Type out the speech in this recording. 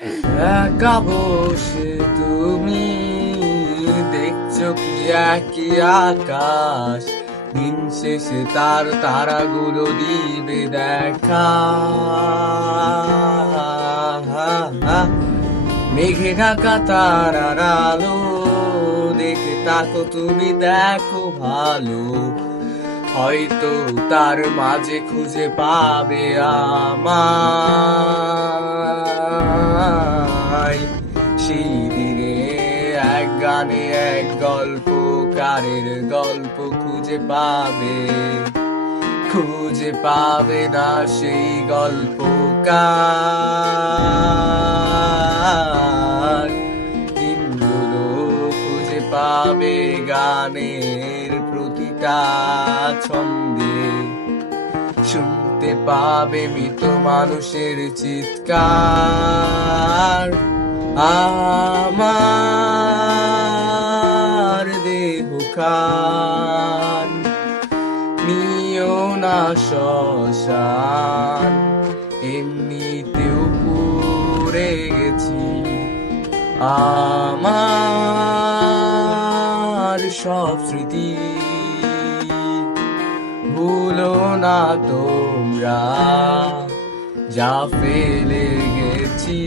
একা বসে তুমি দেখছো কি একই আকাশ, দিন শেষে তার তারাগুলো দিবে দেখা। মেঘে ঢাকা তারার আলো দেখে তাকো তুমি, দেখো ভালো, হয়তো তার মাঝে খুঁজে পাবে আমায়। সেই দিনে এক গানে এক গল্পকারের গল্প খুঁজে পাবে না সেই গল্পকার। দিনগুলো খুঁজে পাবে গানের প্রতিটা ছন্দে, শুনতে পাবে মৃত মানুষের চিৎকার। আমার দেহ খান নিও না শ্মশান, এমনিতেও পুড়ে গেছি আমার সব স্মৃতি। ভুলো না তোমরা যা ফেলে গেছি।